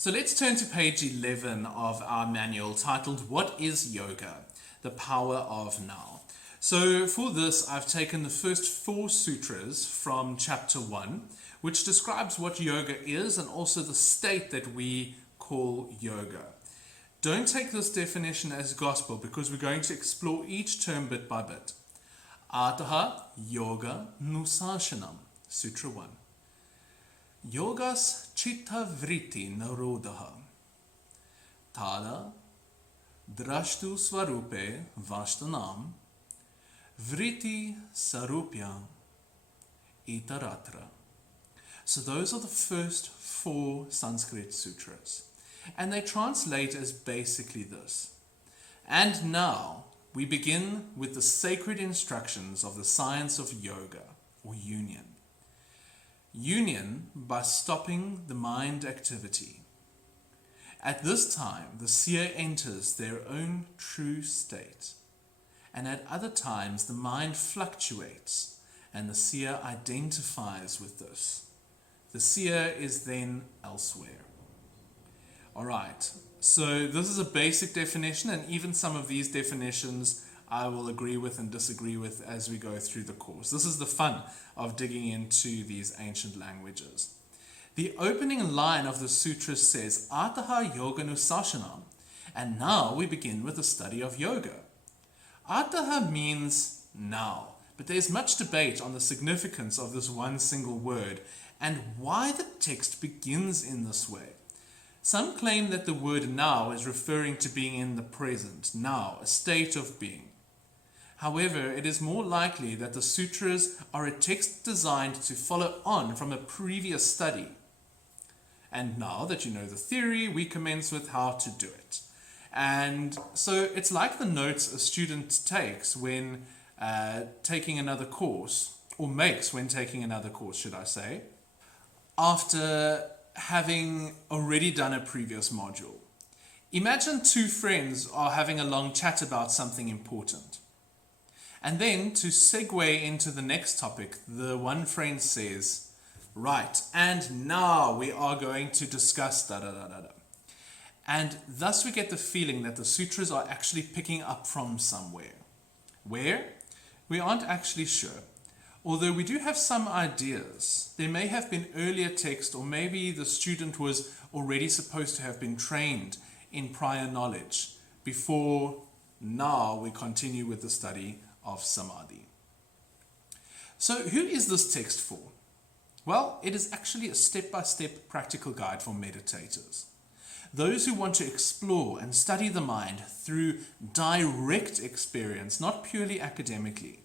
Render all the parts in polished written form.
So let's turn to page 11 of our manual titled What is Yoga? The Power of Now. So for this, I've taken the first 4 sutras from chapter 1, which describes what yoga is and also the state that we call yoga. Don't take this definition as gospel because we're going to explore each term bit by bit. Ataha Yoga Nusashanam, Sutra 1. Yogas chitta vritti narodaha. Tada drashtu svarupe vashtanam vritti sarupya itaratra. So those are the first 4 Sanskrit sutras. And they translate as basically this. And now we begin with the sacred instructions of the science of yoga, or union. Union by stopping the mind activity. At this time, the seer enters their own true state. And at other times, the mind fluctuates, and the seer identifies with this. The seer is then elsewhere. Alright, so this is a basic definition, and even some of these definitions I will agree with and disagree with as we go through the course. This is the fun of digging into these ancient languages. The opening line of the sutra says, Ataha Yoga Nusashanam, and now we begin with the study of yoga. Ataha means now, but there's much debate on the significance of this one single word and why the text begins in this way. Some claim that the word now is referring to being in the present, now, a state of being. However, it is more likely that the sutras are a text designed to follow on from a previous study. And now that you know the theory, we commence with how to do it. And so it's like the notes a student takes when taking another course, or makes when taking another course, should I say, after having already done a previous module. Imagine 2 friends are having a long chat about something important. And then, to segue into the next topic, the one friend says, right, and now we are going to discuss da-da-da-da-da. And thus we get the feeling that the sutras are actually picking up from somewhere. Where? We aren't actually sure. Although we do have some ideas. There may have been earlier text, or maybe the student was already supposed to have been trained in prior knowledge before now we continue with the study of Samadhi. So who is this text for? Well, it is actually a step-by-step practical guide for meditators. Those who want to explore and study the mind through direct experience, not purely academically.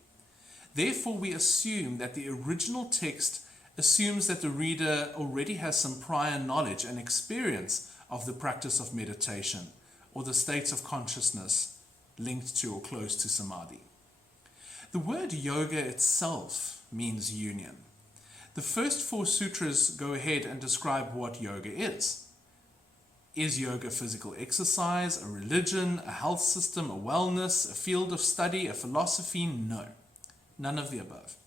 Therefore, we assume that the original text assumes that the reader already has some prior knowledge and experience of the practice of meditation or the states of consciousness linked to or close to Samadhi. The word yoga itself means union. The first 4 sutras go ahead and describe what yoga is. Is yoga physical exercise, a religion, a health system, a wellness, a field of study, a philosophy? No, none of the above.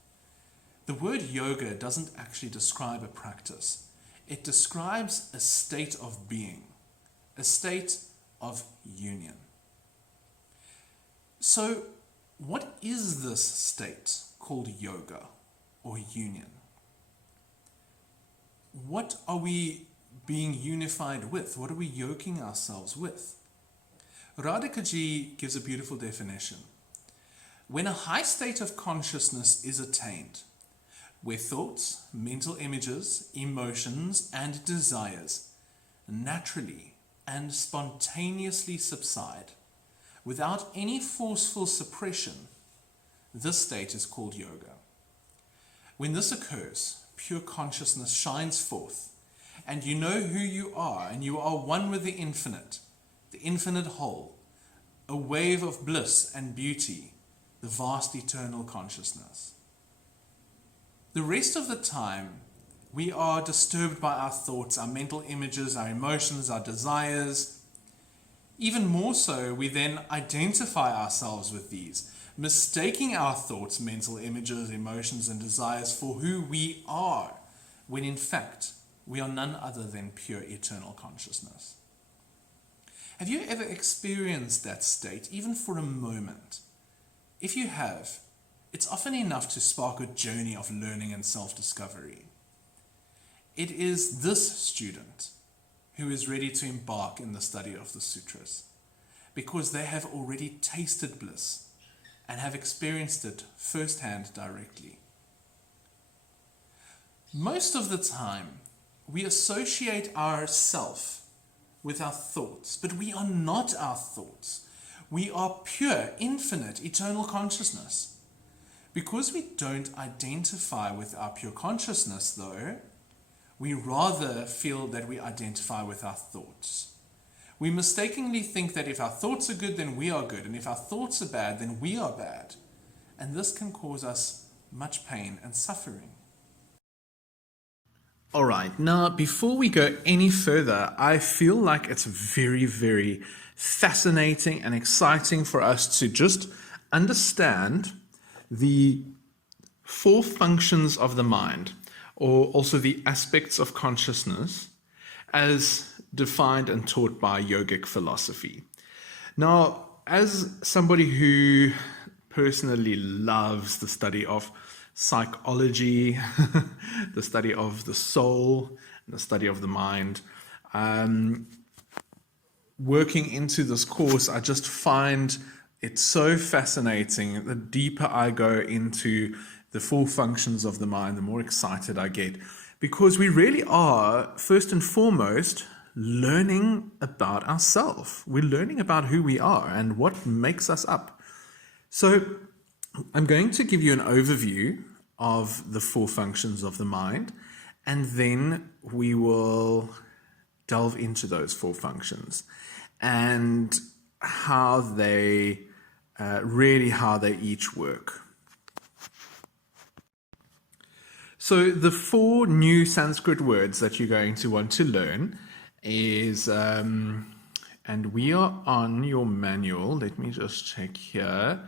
The word yoga doesn't actually describe a practice. It describes a state of being, a state of union. So, what is this state called yoga or union? What are we being unified with? What are we yoking ourselves with? Radhikaji gives a beautiful definition. When a high state of consciousness is attained, where thoughts, mental images, emotions, and desires naturally and spontaneously subside, without any forceful suppression, this state is called yoga. When this occurs, pure consciousness shines forth, and you know who you are, and you are one with the infinite whole, a wave of bliss and beauty, the vast eternal consciousness. The rest of the time, we are disturbed by our thoughts, our mental images, our emotions, our desires. Even more so, we then identify ourselves with these, mistaking our thoughts, mental images, emotions, and desires for who we are, when in fact we are none other than pure eternal consciousness. Have you ever experienced that state, even for a moment? If you have, it's often enough to spark a journey of learning and self-discovery. It is this student who is ready to embark in the study of the Sutras, because they have already tasted bliss and have experienced it firsthand directly. Most of the time, we associate ourself with our thoughts, but we are not our thoughts. We are pure, infinite, eternal consciousness. Because we don't identify with our pure consciousness, though, we rather feel that we identify with our thoughts. We mistakenly think that if our thoughts are good, then we are good, and if our thoughts are bad, then we are bad. And this can cause us much pain and suffering. All right, now before we go any further, I feel like it's very, very fascinating and exciting for us to just understand the four functions of the mind, or also the aspects of consciousness, as defined and taught by yogic philosophy. Now, as somebody who personally loves the study of psychology, the study of the soul, the study of the mind, working into this course, I just find it so fascinating. The deeper I go into the four functions of the mind, the more excited I get, because we really are, first and foremost, learning about ourselves. We're learning about who we are and what makes us up. So I'm going to give you an overview of the four functions of the mind, and then we will delve into those four functions and how they each work. So the four new Sanskrit words that you're going to want to learn is, and we are on your manual, let me just check here,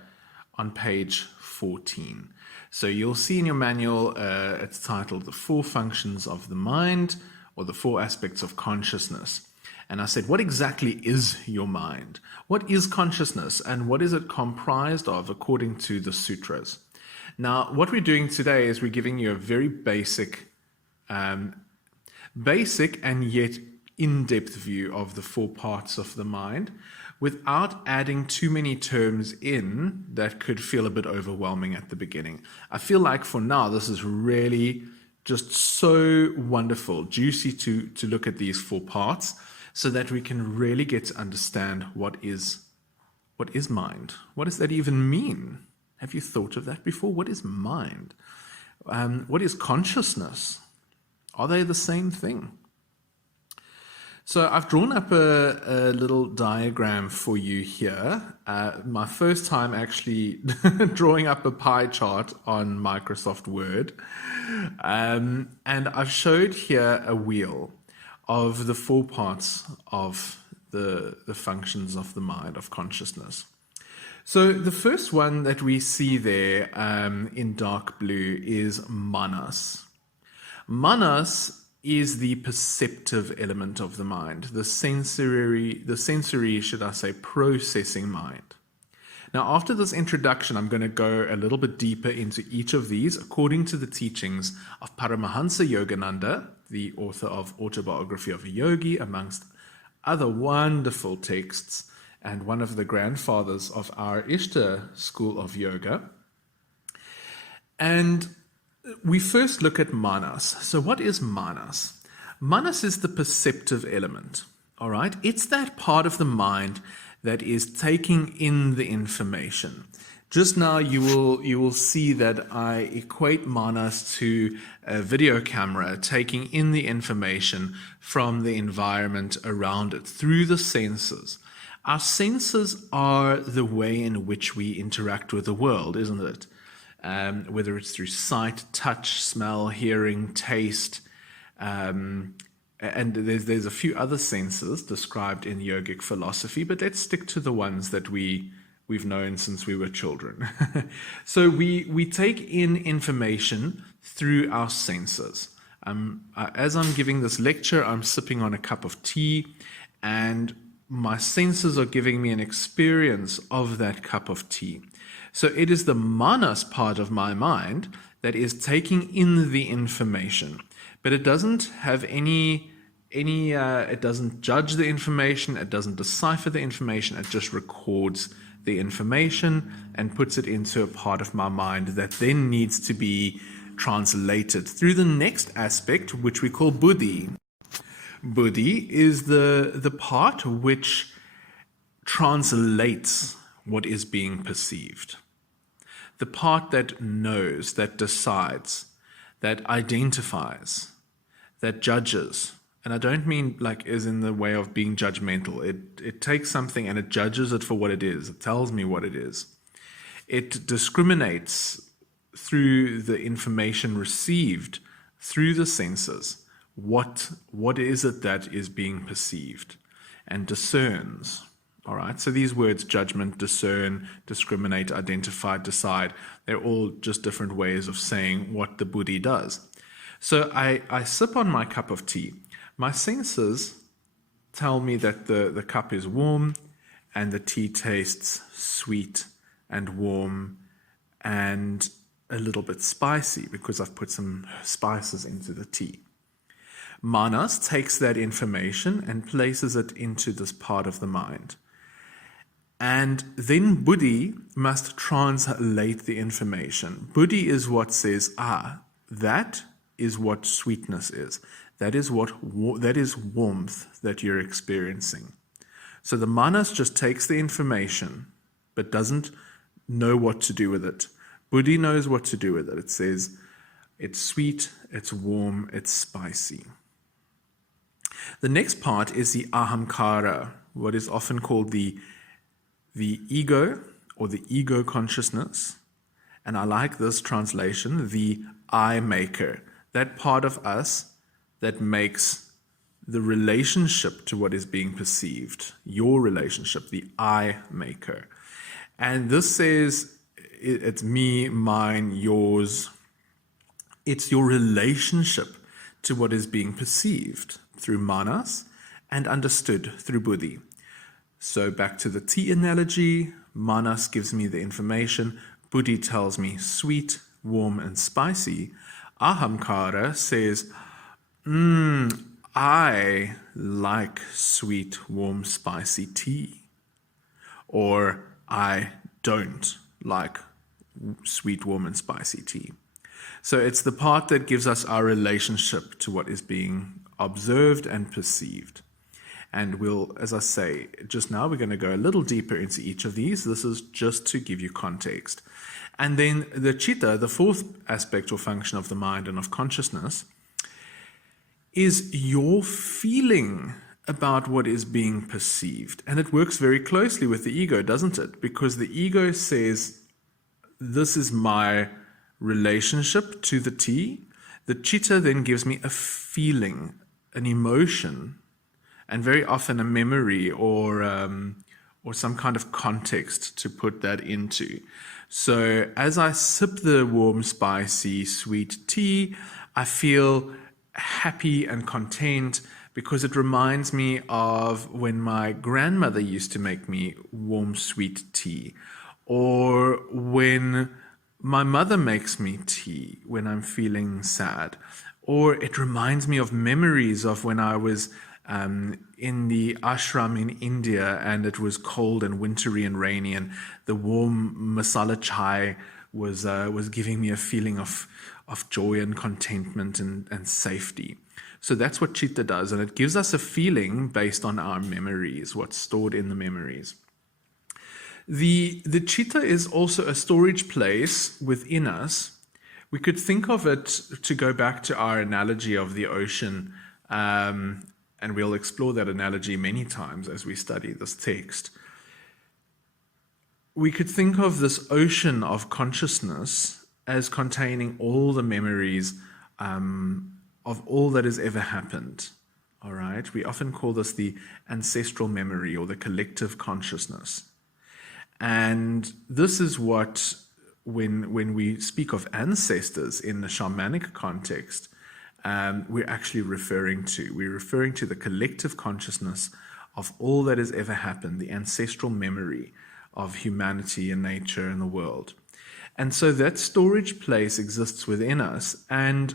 on page 14. So you'll see in your manual, it's titled The Four Functions of the Mind, or the Four Aspects of Consciousness. And I said, what exactly is your mind? What is consciousness, and what is it comprised of according to the Sutras? Now, what we're doing today is we're giving you a very basic and yet in-depth view of the four parts of the mind, without adding too many terms in that could feel a bit overwhelming at the beginning. I feel like for now, this is really just so wonderful, juicy to look at these four parts, so that we can really get to understand what is mind. What does that even mean? Have you thought of that before? What is mind? What is consciousness? Are they the same thing? So I've drawn up a little diagram for you here. My first time actually drawing up a pie chart on Microsoft Word. And I've showed here a wheel of the four parts of the functions of the mind, of consciousness. So the first one that we see there in dark blue is manas. Manas is the perceptive element of the mind, the sensory, should I say, processing mind. Now, after this introduction, I'm going to go a little bit deeper into each of these according to the teachings of Paramahansa Yogananda, the author of Autobiography of a Yogi, amongst other wonderful texts, and one of the grandfathers of our Ishta school of yoga. And we first look at manas. So what is manas? Manas is the perceptive element, all right? It's that part of the mind that is taking in the information. Just now you will see that I equate manas to a video camera taking in the information from the environment around it through the senses. Our senses are the way in which we interact with the world, isn't it? Whether it's through sight, touch, smell, hearing, taste, and there's a few other senses described in yogic philosophy, but let's stick to the ones that we've known since we were children. So we take in information through our senses. As I'm giving this lecture, I'm sipping on a cup of tea, and my senses are giving me an experience of that cup of tea. So it is the manas part of my mind that is taking in the information, but it doesn't have it doesn't judge the information, it doesn't decipher the information, it just records the information and puts it into a part of my mind that then needs to be translated through the next aspect, which we call buddhi. Buddhi is the part which translates what is being perceived. The part that knows, that decides, that identifies, that judges. And I don't mean like as in the way of being judgmental. It takes something and it judges it for what it is. It tells me what it is. It discriminates through the information received through the senses. What is it that is being perceived, and discerns. All right, so these words, judgment, discern, discriminate, identify, decide, they're all just different ways of saying what the buddhi does. So I sip on my cup of tea. My senses tell me that the cup is warm and the tea tastes sweet and warm and a little bit spicy because I've put some spices into the tea. Manas takes that information and places it into this part of the mind. And then buddhi must translate the information. Buddhi is what says, that is what sweetness is. That is warmth that you're experiencing. So the manas just takes the information, but doesn't know what to do with it. Buddhi knows what to do with it. It says, it's sweet, it's warm, it's spicy. The next part is the ahamkara, what is often called the ego or the ego consciousness. And I like this translation, the I maker, that part of us that makes the relationship to what is being perceived, your relationship, the I maker. And this says it's me, mine, yours. It's your relationship to what is being perceived through manas and understood through buddhi. So back to the tea analogy, manas gives me the information, buddhi tells me sweet, warm, and spicy. Ahamkara says, I like sweet, warm, spicy tea. Or I don't like sweet, warm, and spicy tea. So it's the part that gives us our relationship to what is being observed and perceived. And we'll, as I say, just now we're going to go a little deeper into each of these. This is just to give you context. And then the chitta, the fourth aspect or function of the mind and of consciousness, is your feeling about what is being perceived. And it works very closely with the ego, doesn't it? Because the ego says, this is my relationship to the tea. The chitta then gives me a feeling, an emotion, and very often a memory or some kind of context to put that into. So as I sip the warm, spicy, sweet tea, I feel happy and content because it reminds me of when my grandmother used to make me warm, sweet tea, or when my mother makes me tea when I'm feeling sad, or it reminds me of memories of when I was in the ashram in India and it was cold and wintry and rainy and the warm masala chai was giving me a feeling of joy and contentment and safety. So that's what chitta does, and it gives us a feeling based on our memories, what's stored in the memories. The chitta is also a storage place within us. We could think of it, to go back to our analogy of the ocean, and we'll explore that analogy many times as we study this text. We could think of this ocean of consciousness as containing all the memories of all that has ever happened. All right? We often call this the ancestral memory or the collective consciousness. And this is what, when we speak of ancestors in the shamanic context, we're actually referring to. We're referring to the collective consciousness of all that has ever happened, the ancestral memory of humanity and nature and the world. And so that storage place exists within us, and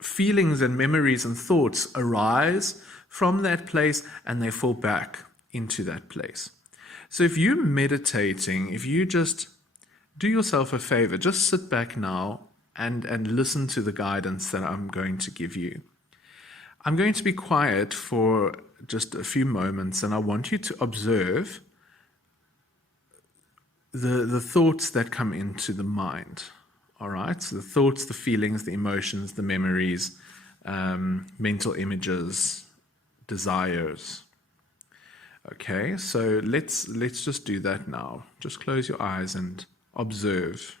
feelings and memories and thoughts arise from that place and they fall back into that place. So if you're meditating, if you just do yourself a favor, just sit back now and listen to the guidance that I'm going to give you. I'm going to be quiet for just a few moments, and I want you to observe the thoughts that come into the mind. All right, so the thoughts, the feelings, the emotions, the memories, mental images, desires. Okay, so let's just do that now. Just close your eyes and observe.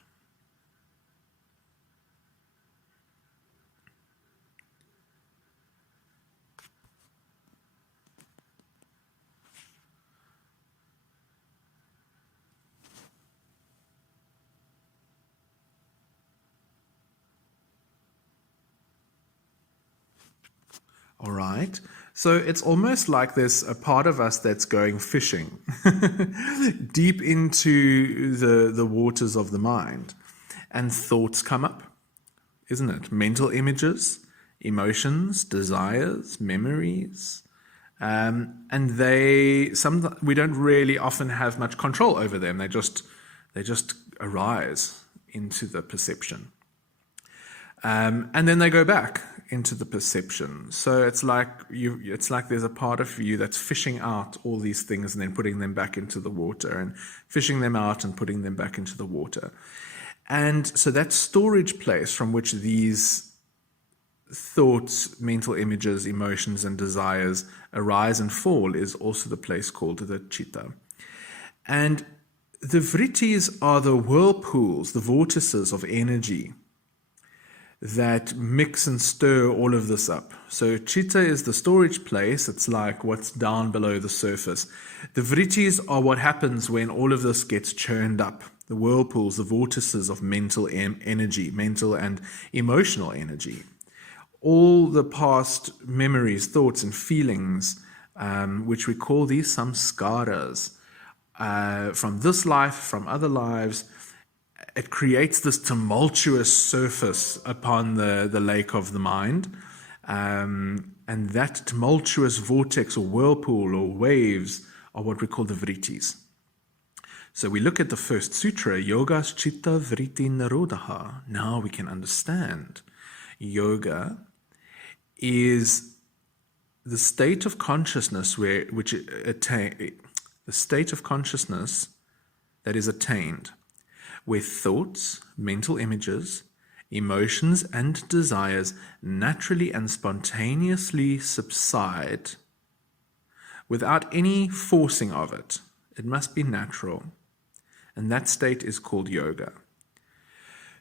All right. So it's almost like there's a part of us that's going fishing deep into the waters of the mind, and thoughts come up, isn't it? Mental images, emotions, desires, memories, and we don't really often have much control over them. They just arise into the perception. And then they go back into the perception. So it's like there's a part of you that's fishing out all these things and then putting them back into the water, and fishing them out and putting them back into the water. And so that storage place from which these thoughts, mental images, emotions, and desires arise and fall is also the place called the chitta. And the vrittis are the whirlpools, the vortices of energy that mix and stir all of this up. So chitta is the storage place. It's like what's down below the surface. The vrittis are what happens when all of this gets churned up. The whirlpools, the vortices of mental energy, mental and emotional energy. All the past memories, thoughts, and feelings, which we call these samskaras, from this life, from other lives, it creates this tumultuous surface upon the lake of the mind. And that tumultuous vortex or whirlpool or waves are what we call the vrittis. So we look at the first sutra, Yogas Chitta Vritti Nirodha. Now we can understand. Yoga is the state of consciousness the state of consciousness that is attained, where thoughts, mental images, emotions, and desires naturally and spontaneously subside without any forcing of it. It must be natural. And that state is called yoga.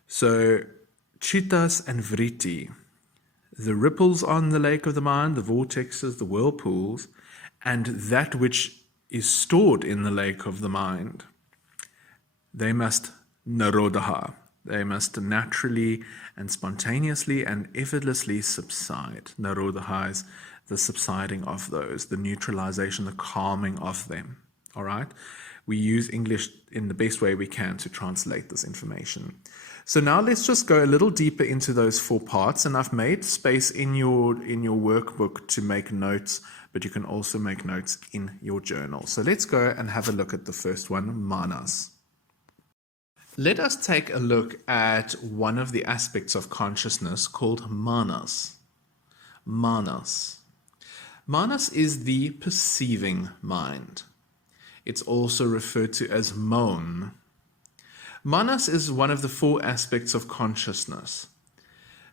So, chittas and vritti, the ripples on the lake of the mind, the vortexes, the whirlpools, and that which is stored in the lake of the mind, they must nirodha. They must naturally and spontaneously and effortlessly subside. Nirodha is the subsiding of those, the neutralization, the calming of them. All right? We use English in the best way we can to translate this information. So now let's just go a little deeper into those 4 parts, and I've made space in your workbook to make notes, but you can also make notes in your journal. So let's go and have a look at the first one, manas. Let us take a look at one of the aspects of consciousness called manas. Manas. Manas is the perceiving mind. It's also referred to as mon. Manas is one of the 4 aspects of consciousness.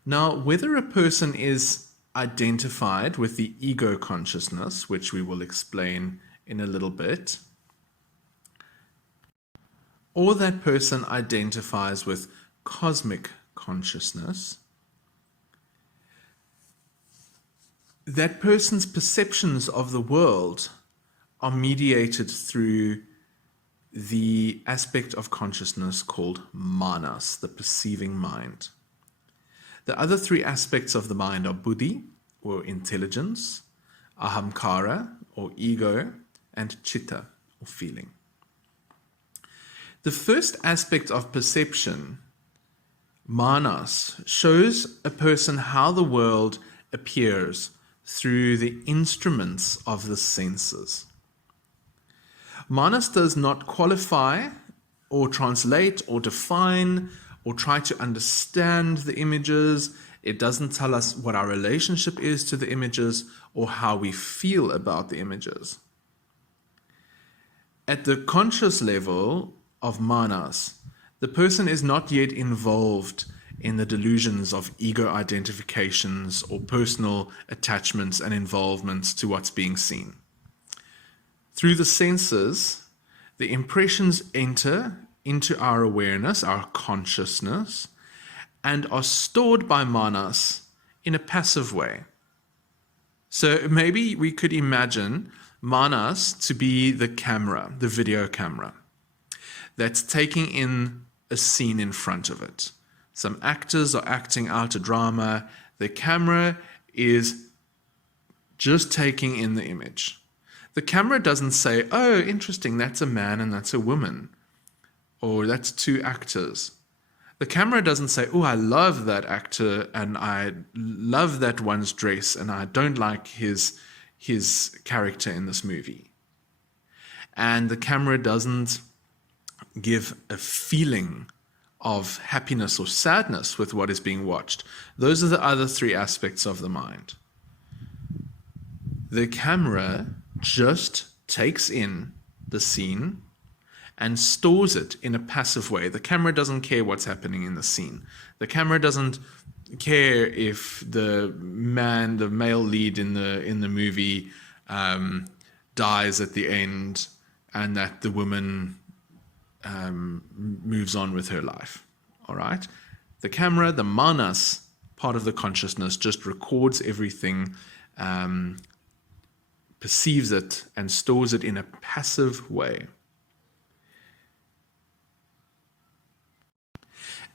Now, whether a person is identified with the ego consciousness, which we will explain in a little bit, or that person identifies with cosmic consciousness, that person's perceptions of the world are mediated through the aspect of consciousness called manas, the perceiving mind. The other three aspects of the mind are buddhi, or intelligence, ahamkara, or ego, and chitta, or feeling. The first aspect of perception, manas, shows a person how the world appears through the instruments of the senses. Manas does not qualify or translate or define or try to understand the images. It doesn't tell us what our relationship is to the images or how we feel about the images. At the conscious level of manas, the person is not yet involved in the delusions of ego identifications or personal attachments and involvements to what's being seen. Through the senses, the impressions enter into our awareness, our consciousness, and are stored by manas in a passive way. So maybe we could imagine manas to be the camera, the video camera, that's taking in a scene in front of it. Some actors are acting out a drama. The camera is just taking in the image. The camera doesn't say, oh, interesting, that's a man and that's a woman, or that's two actors. The camera doesn't say, oh, I love that actor and I love that one's dress and I don't like his character in this movie. And the camera doesn't give a feeling of happiness or sadness with what is being watched. Those are the other three aspects of the mind. The camera just takes in the scene and stores it in a passive way. The camera doesn't care what's happening in the scene. The camera doesn't care if the male lead in the movie dies at the end and that the woman moves on with her life. All right? The camera, the manas, part of the consciousness, just records everything, perceives it, and stores it in a passive way.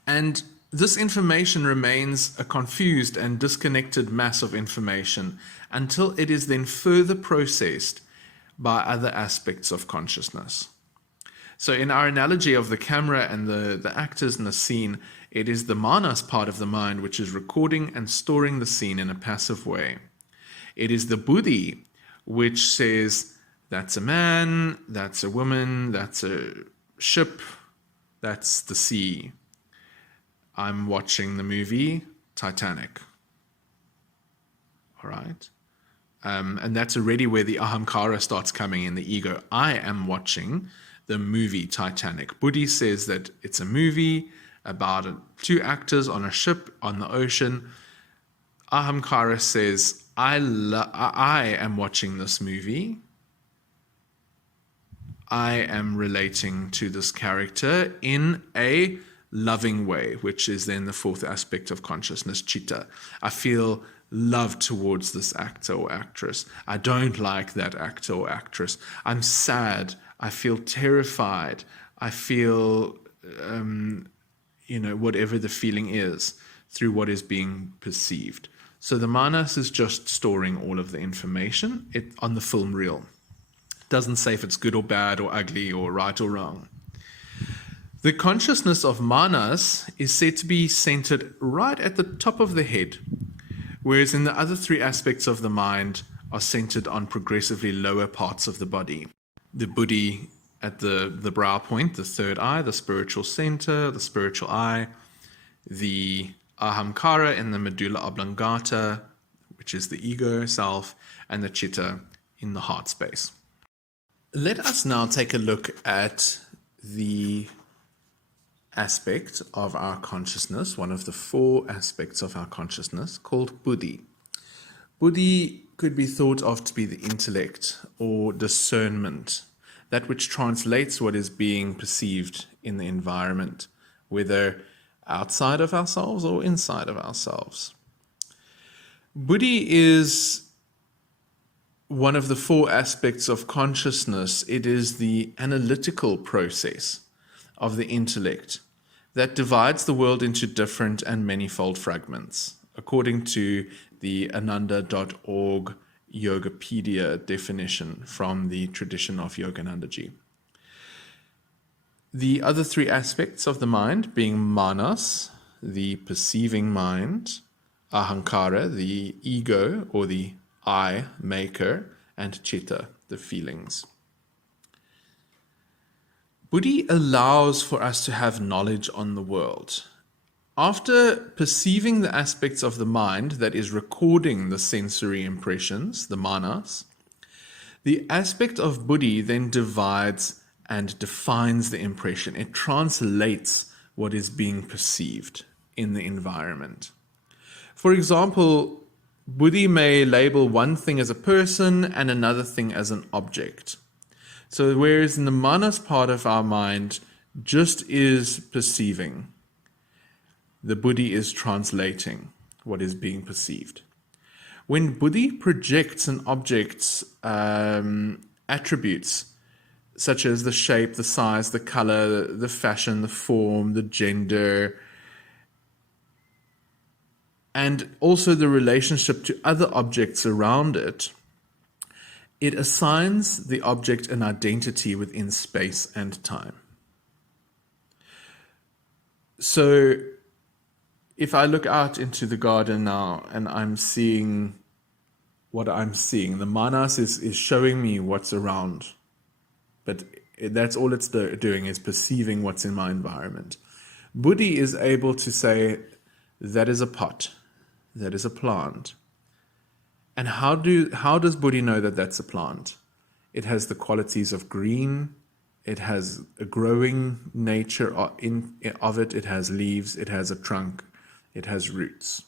And this information remains a confused and disconnected mass of information until it is then further processed by other aspects of consciousness. So in our analogy of the camera and the actors in the scene, it is the manas part of the mind which is recording and storing the scene in a passive way. It is the buddhi which says, that's a man, that's a woman, that's a ship, that's the sea. I'm watching the movie Titanic. All right? And that's already where the ahamkara starts coming in, the ego. I am watching the movie Titanic. Buddhi says that it's a movie about two actors on a ship on the ocean. Ahamkara says, I am watching this movie. I am relating to this character in a loving way, which is then the fourth aspect of consciousness, chitta. I feel love towards this actor or actress. I don't like that actor or actress. I'm sad. I feel terrified. I feel, whatever the feeling is through what is being perceived. So the manas is just storing all of the information on the film reel. It doesn't say if it's good or bad or ugly or right or wrong. The consciousness of manas is said to be centered right at the top of the head, whereas in the other three aspects of the mind are centered on progressively lower parts of the body. The buddhi at the brow point, the third eye, the spiritual center, the spiritual eye, the ahamkara in the medulla oblongata, which is the ego self, and the chitta in the heart space. Let us now take a look at the aspect of our consciousness, one of the four aspects of our consciousness, called buddhi. Buddhi could be thought of to be the intellect or discernment, that which translates what is being perceived in the environment, whether outside of ourselves or inside of ourselves. Buddhi is one of the four aspects of consciousness. It is the analytical process of the intellect that divides the world into different and manifold fragments, according to the ananda.org Yogapedia definition from the tradition of Yoganandaji. The other three aspects of the mind being manas, the perceiving mind, ahankara, the ego or the I maker, and chitta, the feelings. Buddhi allows for us to have knowledge on the world. After perceiving the aspects of the mind that is recording the sensory impressions, the manas, the aspect of buddhi then divides and defines the impression. It translates what is being perceived in the environment. For example, buddhi may label one thing as a person and another thing as an object. So whereas in the manas part of our mind just is perceiving, the buddhi is translating what is being perceived. When buddhi projects an object's attributes, such as the shape, the size, the color, the fashion, the form, the gender, and also the relationship to other objects around it, it assigns the object an identity within space and time. So if I look out into the garden now and I'm seeing what I'm seeing, the manas is showing me what's around. But that's all it's doing, is perceiving what's in my environment. Buddhi is able to say, that is a pot, that is a plant. And how does buddhi know that that's a plant? It has the qualities of green, it has a growing nature of it, it has leaves, it has a trunk, it has roots.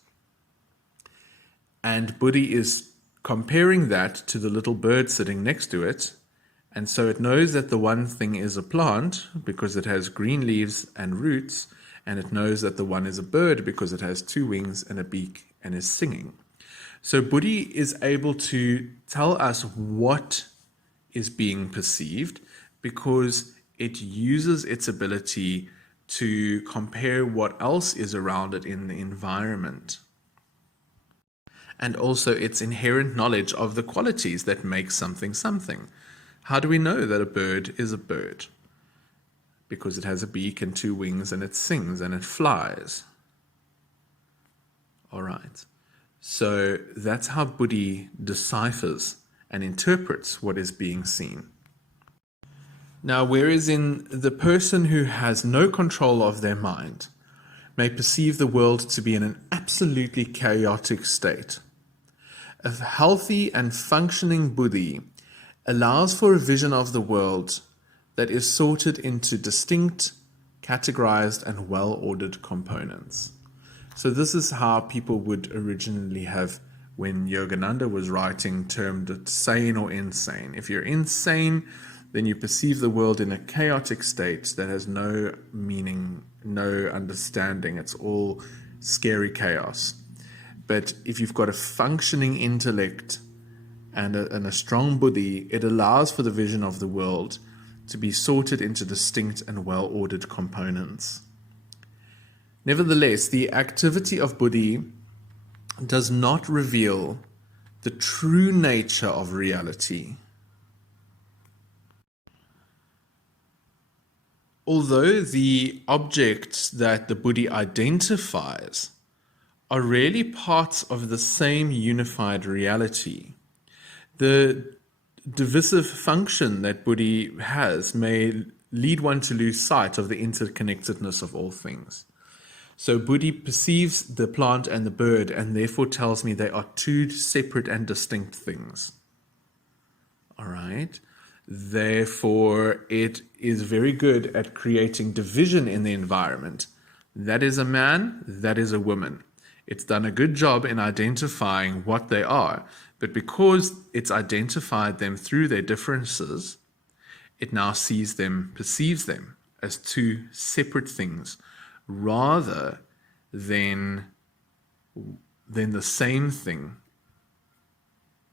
And buddhi is comparing that to the little bird sitting next to it, and so it knows that the one thing is a plant because it has green leaves and roots, and it knows that the one is a bird because it has two wings and a beak and is singing. So buddhi is able to tell us what is being perceived because it uses its ability to compare what else is around it in the environment. And also its inherent knowledge of the qualities that make something something. How do we know that a bird is a bird? Because it has a beak and two wings and it sings and it flies. All right. So that's how buddhi deciphers and interprets what is being seen. Now, whereas in the person who has no control of their mind may perceive the world to be in an absolutely chaotic state, a healthy and functioning buddhi allows for a vision of the world that is sorted into distinct, categorized, and well-ordered components. So this is how people would originally have, when Yogananda was writing, termed it sane or insane. If you're insane, then you perceive the world in a chaotic state that has no meaning, no understanding. It's all scary chaos. But if you've got a functioning intellect and a strong buddhi, it allows for the vision of the world to be sorted into distinct and well-ordered components. Nevertheless, the activity of buddhi does not reveal the true nature of reality. Although the objects that the buddhi identifies are really parts of the same unified reality, the divisive function that buddhi has may lead one to lose sight of the interconnectedness of all things. So buddhi perceives the plant and the bird and therefore tells me they are two separate and distinct things. All right? Therefore, it is very good at creating division in the environment. That is a man, that is a woman. It's done a good job in identifying what they are, but because it's identified them through their differences, it now sees them, perceives them as two separate things, rather than the same thing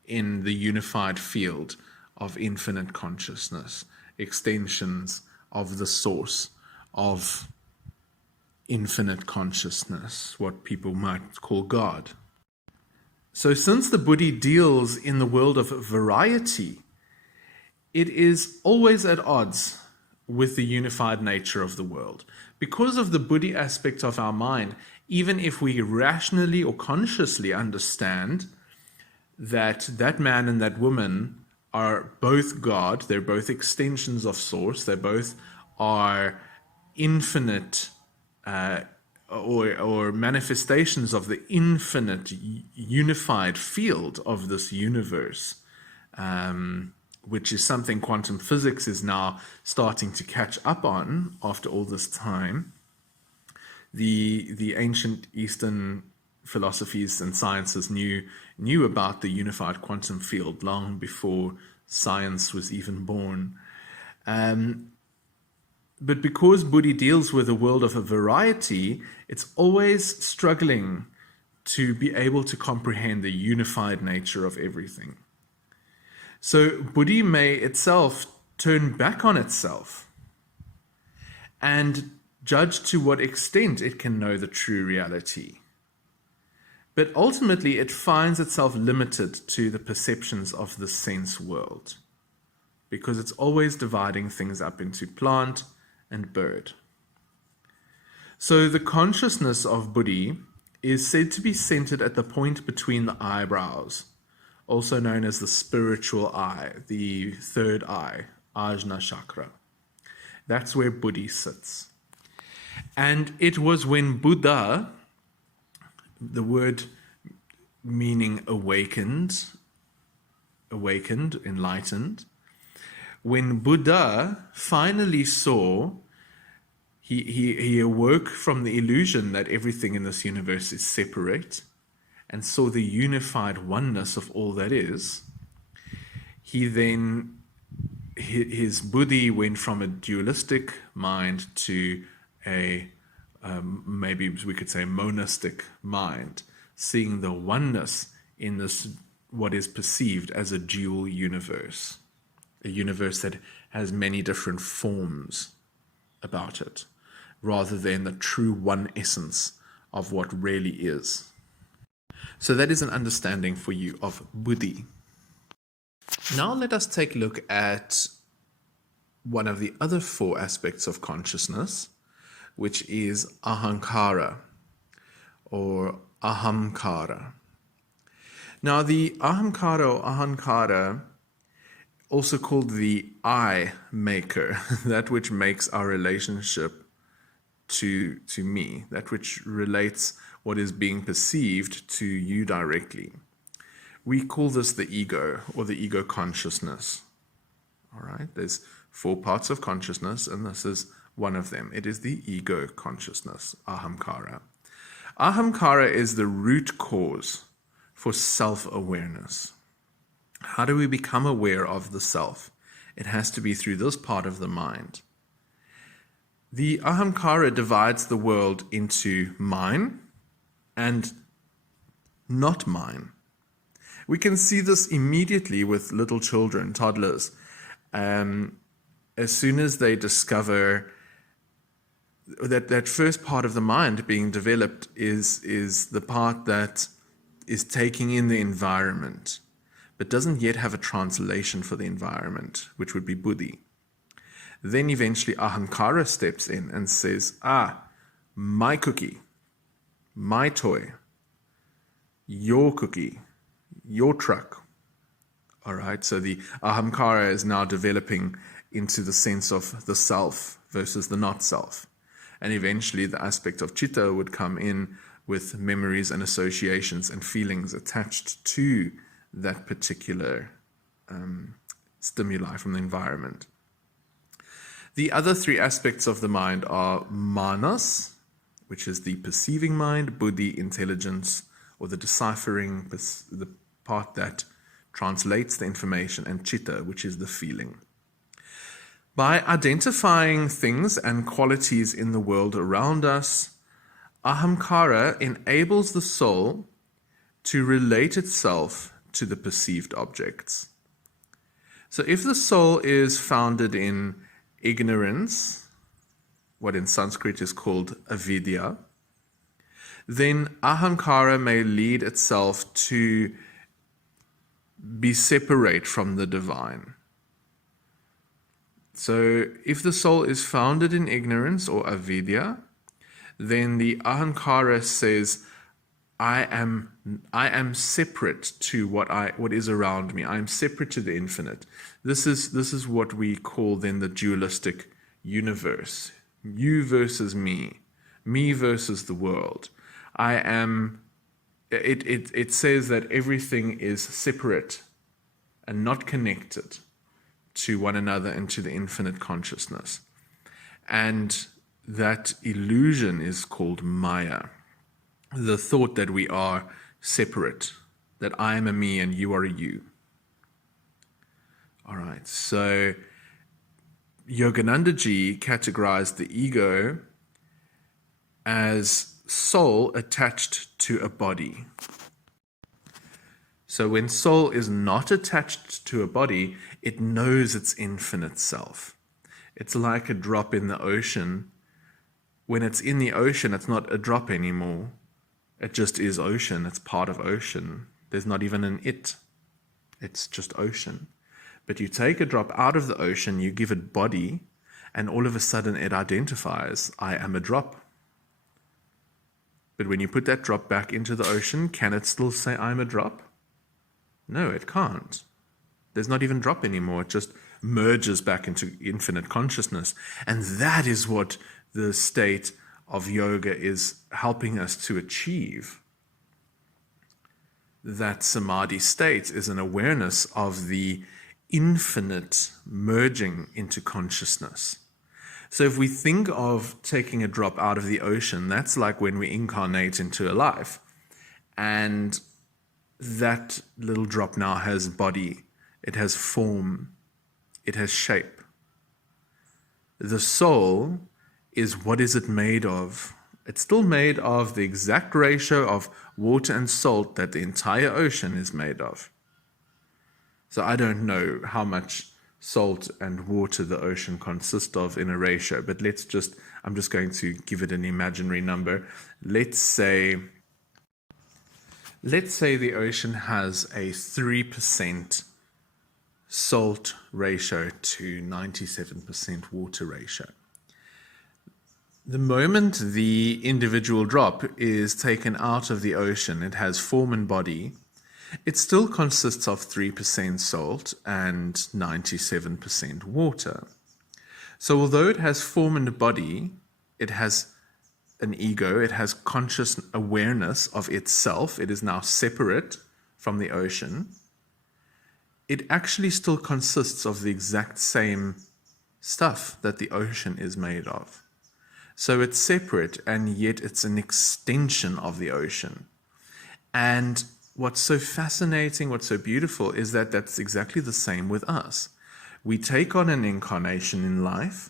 in the unified field of infinite consciousness, extensions of the source, of infinite consciousness, what people might call God. So since the Buddhi deals in the world of variety, it is always at odds with the unified nature of the world. Because of the Buddhi aspect of our mind, even if we rationally or consciously understand that that man and that woman are both God, they're both extensions of Source, they both are infinite or manifestations of the infinite unified field of this universe, which is something quantum physics is now starting to catch up on after all this time. The ancient Eastern philosophies and sciences knew about the unified quantum field long before science was even born. But because Buddhi deals with a world of a variety, it's always struggling to be able to comprehend the unified nature of everything. So Buddhi may itself turn back on itself and judge to what extent it can know the true reality. But ultimately it finds itself limited to the perceptions of the sense world, because it's always dividing things up into plant and bird. So the consciousness of Buddhi is said to be centered at the point between the eyebrows, also known as the spiritual eye, the third eye, Ajna Chakra. That's where Buddhi sits. And it was when Buddha, the word meaning awakened, enlightened, when Buddha finally saw, he awoke from the illusion that everything in this universe is separate and saw the unified oneness of all that is, his buddhi went from a dualistic mind to a, maybe we could say monistic mind, seeing the oneness in this, what is perceived as a dual universe. A universe that has many different forms about it, rather than the true one essence of what really is. So that is an understanding for you of Buddhi. Now let us take a look at one of the other four aspects of consciousness, which is ahankara or ahamkara. Now the ahamkara or ahankara, also called the I maker, that which makes our relationship to me, that which relates what is being perceived to you directly. We call this the ego or the ego consciousness. All right, there's four parts of consciousness, and this is one of them. It is the ego consciousness, ahamkara. Ahamkara is the root cause for self-awareness. How do we become aware of the self? It has to be through this part of the mind. The ahamkara divides the world into mine and not mine. We can see this immediately with little children, toddlers. As soon as they discover that first part of the mind being developed is the part that is taking in the environment, but doesn't yet have a translation for the environment, which would be buddhi. Then eventually ahankara steps in and says, my cookie, my toy, your cookie, your truck. All right, so the ahamkara is now developing into the sense of the self versus the not self. And eventually the aspect of chitta would come in with memories and associations and feelings attached to that particular stimuli from the environment. The other three aspects of the mind are manas, which is the perceiving mind, buddhi, intelligence, or the deciphering, the part that translates the information, and chitta, which is the feeling. By identifying things and qualities in the world around us, ahamkara enables the soul to relate itself to the perceived objects. So if the soul is founded in ignorance, what in Sanskrit is called avidya, then ahankara may lead itself to be separate from the divine. So if the soul is founded in ignorance or avidya, then the ahankara says, I am separate to what is around me. I am separate to the infinite. This is what we call then the dualistic universe. You versus me versus the world. It says that everything is separate and not connected to one another and to the infinite consciousness. And that illusion is called Maya. The thought that we are separate, that I am a me and you are a you. All right, so Yoganandaji categorized the ego as soul attached to a body. So when soul is not attached to a body, it knows its infinite self. It's like a drop in the ocean. When it's in the ocean, it's not a drop anymore. It just is ocean. It's part of ocean. There's not even an it. It's just ocean. But you take a drop out of the ocean, you give it body, and all of a sudden it identifies, I am a drop. But when you put that drop back into the ocean, can it still say I'm a drop? No, it can't. There's not even drop anymore. It just merges back into infinite consciousness. And that is what the state of yoga is helping us to achieve. That samadhi state is an awareness of the infinite merging into consciousness. So if we think of taking a drop out of the ocean, that's like when we incarnate into a life. And that little drop now has body, it has form, it has shape. The soul is what is it made of? It's still made of the exact ratio of water and salt that the entire ocean is made of. So I don't know how much salt and water the ocean consists of in a ratio, but I'm just going to give it an imaginary number. Let's say the ocean has a 3% salt ratio to 97% water ratio. The moment the individual drop is taken out of the ocean, it has form and body. It still consists of 3% salt and 97% water. So although it has form and body, it has an ego, it has conscious awareness of itself, it is now separate from the ocean. It actually still consists of the exact same stuff that the ocean is made of. So it's separate, and yet it's an extension of the ocean. And what's so fascinating, what's so beautiful, is that that's exactly the same with us. We take on an incarnation in life.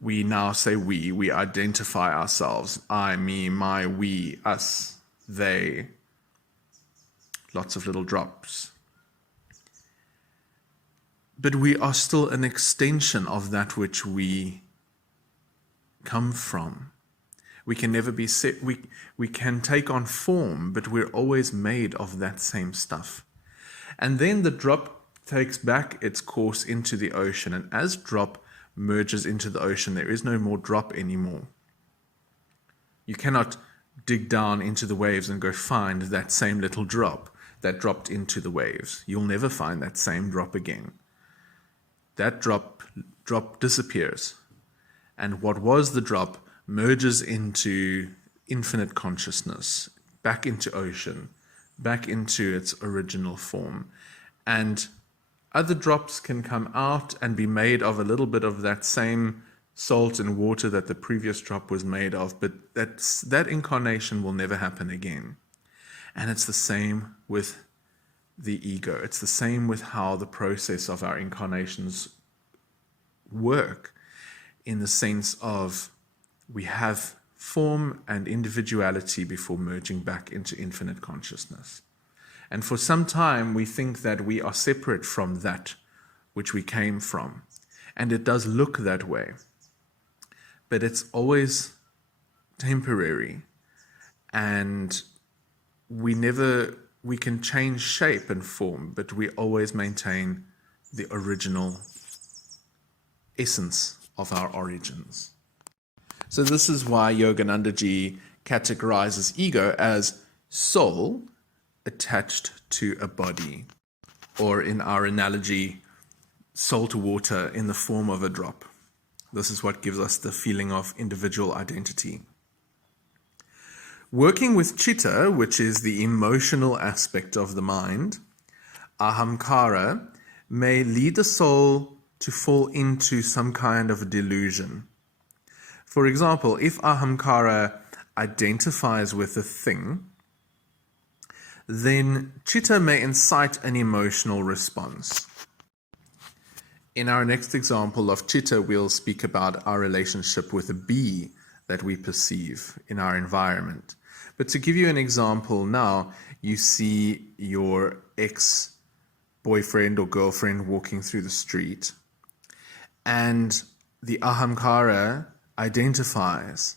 We now say we identify ourselves. I, me, my, we, us, they. Lots of little drops. But we are still an extension of that which we come from. We can never be set. We can take on form, but we're always made of that same stuff. And then the drop takes back its course into the ocean, and as drop merges into the ocean, there is no more drop anymore. You cannot dig down into the waves and go find that same little drop that dropped into the waves. You'll never find that same drop again. That drop disappears. And what was the drop merges into infinite consciousness, back into ocean, back into its original form. And other drops can come out and be made of a little bit of that same salt and water that the previous drop was made of, but that incarnation will never happen again. And it's the same with the ego. It's the same with how the process of our incarnations work, in the sense of we have form and individuality before merging back into infinite consciousness. And for some time, we think that we are separate from that which we came from. And it does look that way. but it's always temporary, and we can change shape and form, but we always maintain the original essence of our origins. So this is why Yoganandaji categorizes ego as soul attached to a body, or in our analogy, soul to water in the form of a drop. This is what gives us the feeling of individual identity. Working with chitta, which is the emotional aspect of the mind, ahamkara may lead the soul to fall into some kind of a delusion. For example, if ahamkara identifies with a thing, then chitta may incite an emotional response. In our next example of chitta, we'll speak about our relationship with a bee that we perceive in our environment. But to give you an example now, you see your ex-boyfriend or girlfriend walking through the street, and the ahamkara identifies,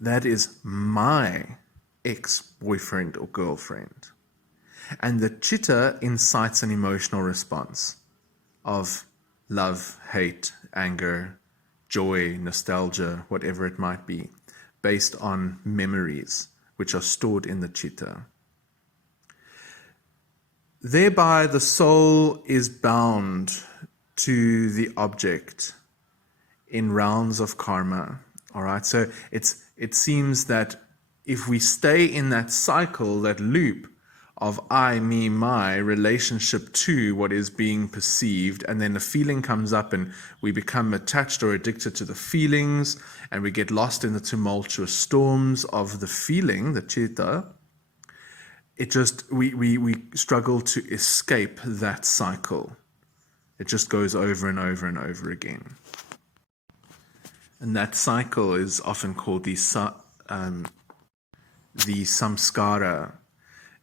that is my ex-boyfriend or girlfriend. And the chitta incites an emotional response of love, hate, anger, joy, nostalgia, whatever it might be, based on memories which are stored in the chitta. Thereby, the soul is bound to the object in rounds of karma. All right, so it seems that if we stay in that cycle, that loop of I, me, my relationship to what is being perceived, and then a feeling comes up and we become attached or addicted to the feelings, and we get lost in the tumultuous storms of the feeling, the chitta, we struggle to escape that cycle. It just goes over and over and over again. And that cycle is often called the samskara,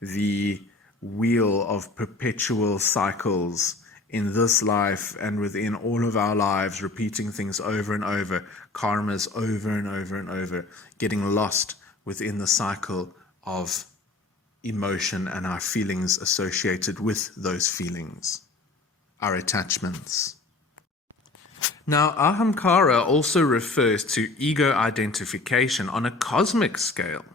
the wheel of perpetual cycles in this life and within all of our lives, repeating things over and over, karmas over and over and over, getting lost within the cycle of emotion and our feelings associated with those feelings, our attachments. Now, ahamkara also refers to ego identification on a cosmic scale.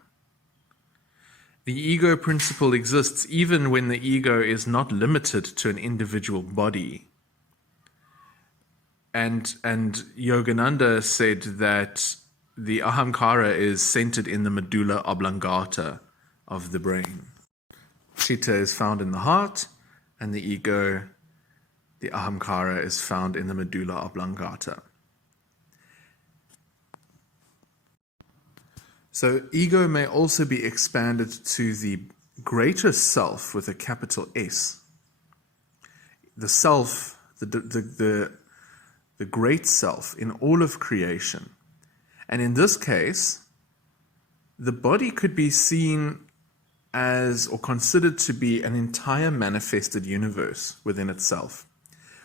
The ego principle exists even when the ego is not limited to an individual body. And Yogananda said that the ahamkara is centered in the medulla oblongata of the brain. Chitta is found in the heart, and the ego, the ahamkara, is found in the medulla oblongata. So ego may also be expanded to the greater self with a capital S. The self, the great self in all of creation. And in this case, the body could be seen as or considered to be an entire manifested universe within itself.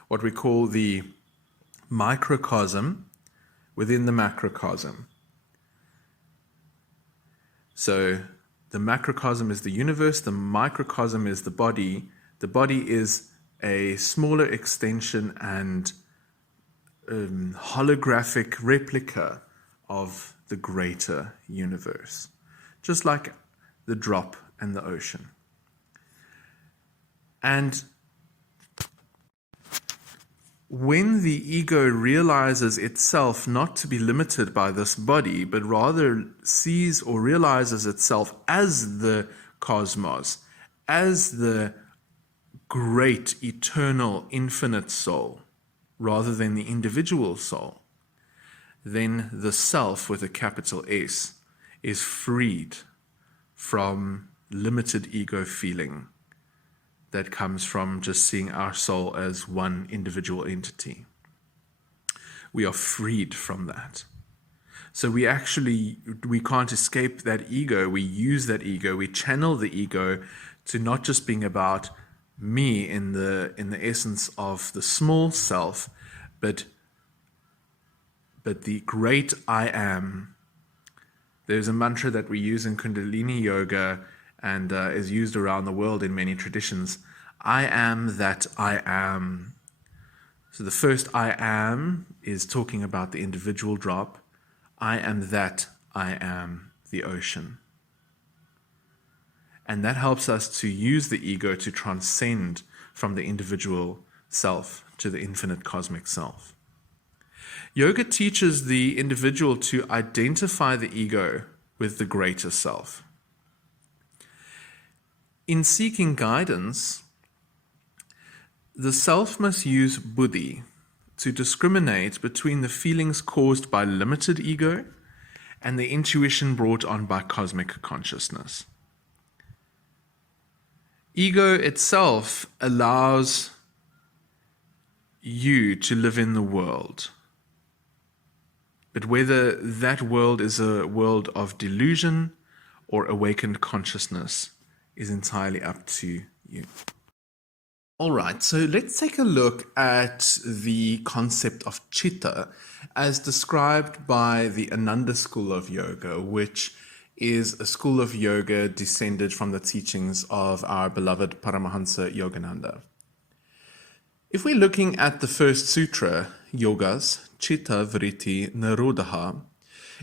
What we call the microcosm within the macrocosm. So the macrocosm is the universe, the microcosm is the body. The body is a smaller extension and holographic replica of the greater universe, just like the drop and the ocean. And when the ego realizes itself not to be limited by this body, but rather sees or realizes itself as the cosmos, as the great, eternal, infinite soul, rather than the individual soul, then the self with a capital S is freed from limited ego feeling that comes from just seeing our soul as one individual entity. We are freed from that. So we can't escape that ego. We use that ego. We channel the ego to not just being about me in the essence of the small self, but but the great I am. There's a mantra that we use in Kundalini Yoga and is used around the world in many traditions. I am that I am. So the first I am is talking about the individual drop. I am that I am, the ocean. And that helps us to use the ego to transcend from the individual self to the infinite cosmic self. Yoga teaches the individual to identify the ego with the greater self. In seeking guidance, the self must use buddhi to discriminate between the feelings caused by limited ego and the intuition brought on by cosmic consciousness. Ego itself allows you to live in the world. But whether that world is a world of delusion or awakened consciousness is entirely up to you. All right, so let's take a look at the concept of chitta as described by the Ananda school of yoga, which is a school of yoga descended from the teachings of our beloved Paramahansa Yogananda. If we're looking at the first sutra, Yogas, Chitta Vritti Nirodha,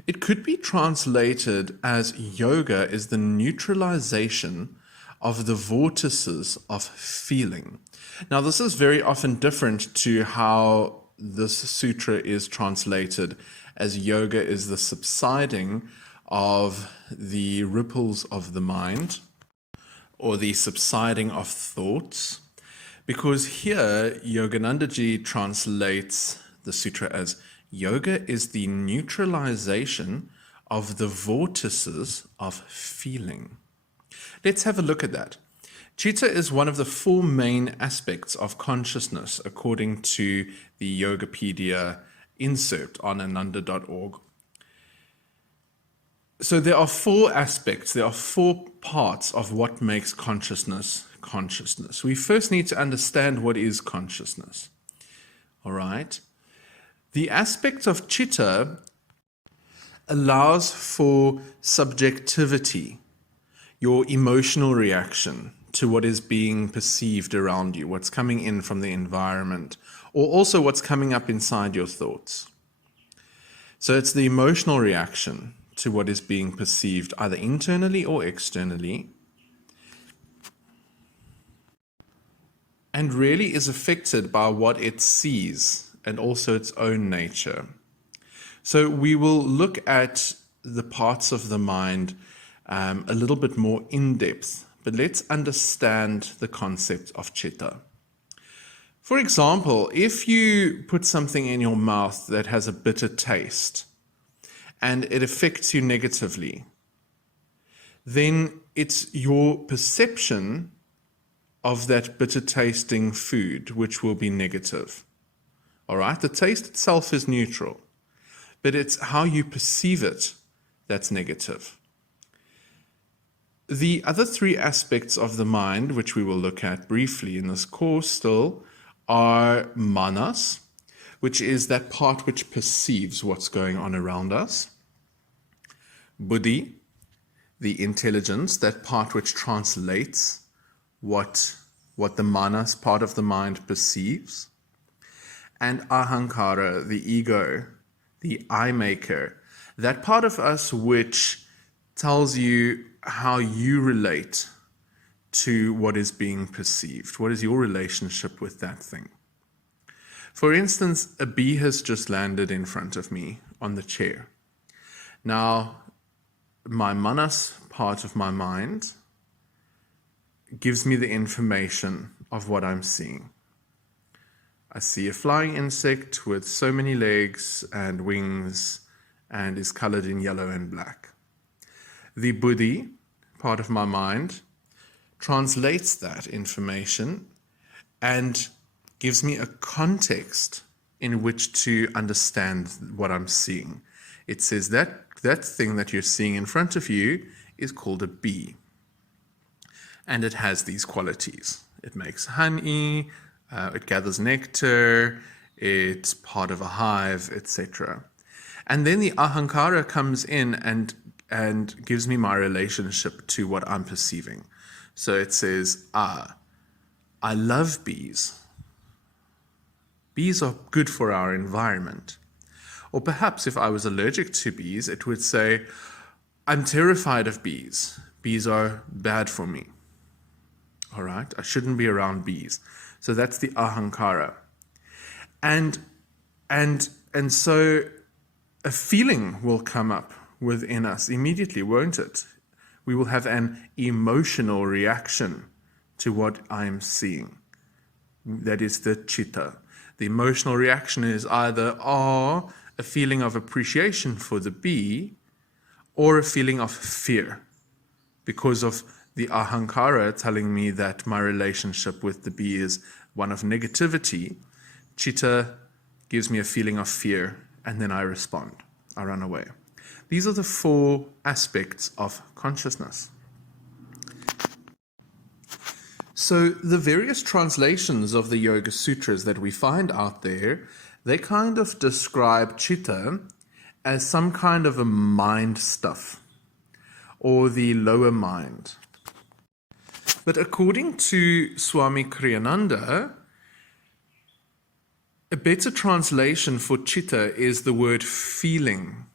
it could be translated as yoga is the neutralization of the vortices of feeling. Now, this is very often different to how this sutra is translated, as yoga is the subsiding of the ripples of the mind or the subsiding of thoughts, because here Yoganandaji translates the sutra as yoga is the neutralization of the vortices of feeling. Let's have a look at that. Chitta is one of the four main aspects of consciousness according to the Yogapedia insert on ananda.org. So there are four aspects, there are four parts of what makes consciousness consciousness. We first need to understand what is consciousness. All right. The aspect of chitta allows for subjectivity, your emotional reaction to what is being perceived around you, what's coming in from the environment, or also what's coming up inside your thoughts. So it's the emotional reaction to what is being perceived either internally or externally, and really is affected by what it sees and also its own nature. So we will look at the parts of the mind a little bit more in depth, but let's understand the concept of chitta. For example, if you put something in your mouth that has a bitter taste and it affects you negatively, then it's your perception of that bitter tasting food which will be negative. All right, the taste itself is neutral, but it's how you perceive it that's negative. The other three aspects of the mind, which we will look at briefly in this course still, are manas, which is that part which perceives what's going on around us. Buddhi, the intelligence, that part which translates what the manas, part of the mind, perceives. And ahankara, the ego, the I maker, that part of us which tells you how you relate to what is being perceived. What is your relationship with that thing? For instance, a bee has just landed in front of me on the chair. Now, my manas, part of my mind, gives me the information of what I'm seeing. I see a flying insect with so many legs and wings and is colored in yellow and black. The buddhi, part of my mind, translates that information and gives me a context in which to understand what I'm seeing. It says that thing that you're seeing in front of you is called a bee. And it has these qualities. It makes honey, it gathers nectar, it's part of a hive, etc. And then the ahankara comes in and gives me my relationship to what I'm perceiving. So it says, I love bees. Bees are good for our environment. Or perhaps if I was allergic to bees, it would say, I'm terrified of bees. Bees are bad for me. All right? I shouldn't be around bees. So that's the ahankara. And so a feeling will come up within us immediately, won't it? We will have an emotional reaction to what I'm seeing. That is the chitta. The emotional reaction is either a feeling of appreciation for the bee or a feeling of fear because of the ahankara telling me that my relationship with the bee is one of negativity. Chitta gives me a feeling of fear, and then I respond. I run away. These are the 4 aspects of consciousness. So the various translations of the Yoga Sutras that we find out there, they kind of describe chitta as some kind of a mind stuff, or the lower mind. But according to Swami Kriyananda, a better translation for chitta is the word feeling.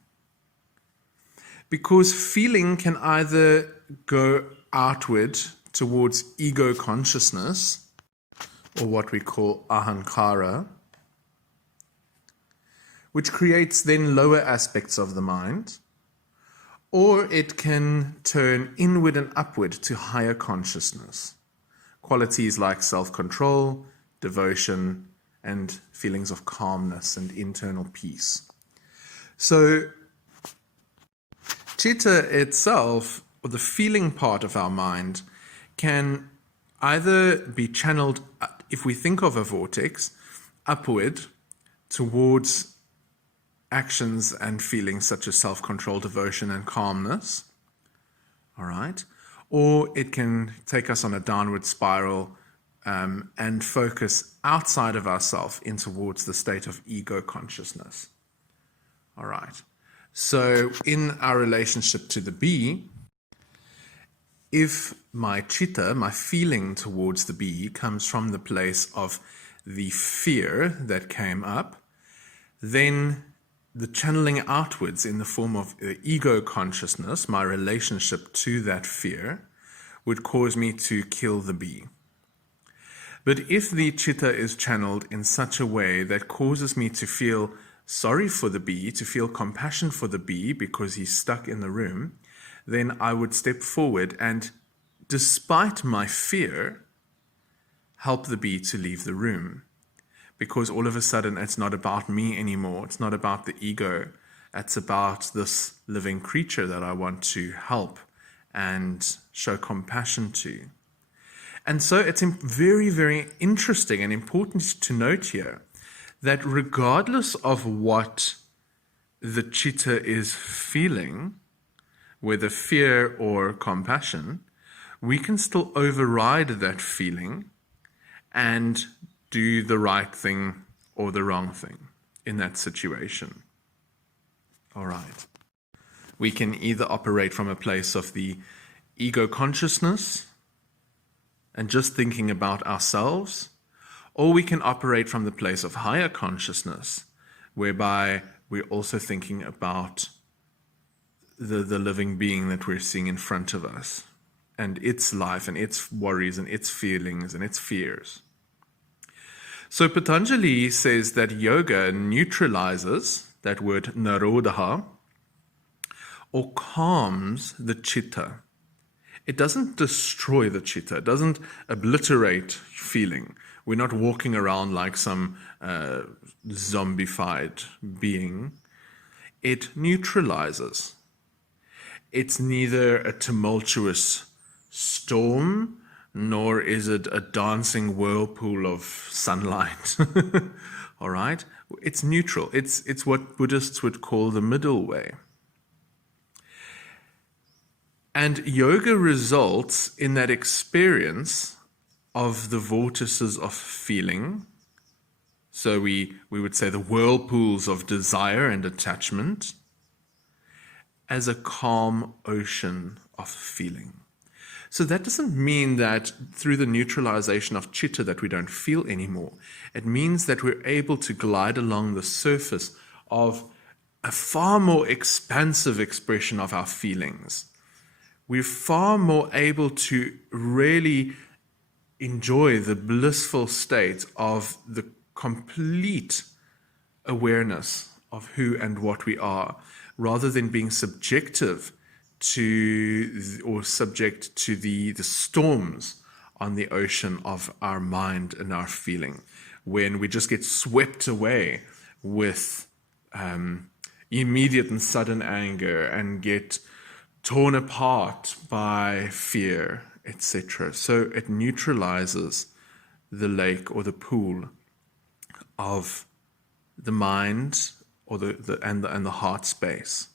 Because feeling can either go outward towards ego consciousness, or what we call ahankara, which creates then lower aspects of the mind, or it can turn inward and upward to higher consciousness, qualities like self-control, devotion, and feelings of calmness and internal peace. So chitta itself, or the feeling part of our mind, can either be channeled, if we think of a vortex, upward towards actions and feelings such as self-control, devotion, and calmness, all right? Or it can take us on a downward spiral and focus outside of ourselves in towards the state of ego consciousness, all right? So in our relationship to the bee, if my chitta, my feeling towards the bee, comes from the place of the fear that came up, then the channeling outwards in the form of ego consciousness, my relationship to that fear, would cause me to kill the bee. But if the chitta is channeled in such a way that causes me to feel sorry for the bee, to feel compassion for the bee because he's stuck in the room, then I would step forward and, despite my fear, help the bee to leave the room. Because all of a sudden it's not about me anymore. It's not about the ego. It's about this living creature that I want to help and show compassion to. And so it's very, very interesting and important to note here that regardless of what the chitta is feeling, whether fear or compassion, we can still override that feeling and do the right thing or the wrong thing in that situation. All right. We can either operate from a place of the ego consciousness and just thinking about ourselves, or we can operate from the place of higher consciousness, whereby we're also thinking about the living being that we're seeing in front of us, and its life and its worries and its feelings and its fears. So Patanjali says that yoga neutralizes, that word narodaha, or calms the chitta. It doesn't destroy the chitta. It doesn't obliterate feeling. We're not walking around like some zombified being. It neutralizes. It's neither a tumultuous storm, nor is it a dancing whirlpool of sunlight. All right? It's neutral. It's what Buddhists would call the middle way. And yoga results in that experience of the vortices of feeling So we would say the whirlpools of desire and attachment, as a calm ocean of feeling. So that doesn't mean that through the neutralization of chitta that we don't feel anymore. It means that we're able to glide along the surface of a far more expansive expression of our feelings. We're far more able to really enjoy the blissful state of the complete awareness of who and what we are, rather than being subjective to or subject to the storms on the ocean of our mind and our feeling, when we just get swept away with immediate and sudden anger and get torn apart by fear, etc. So it neutralizes the lake or the pool of the mind or the heart space,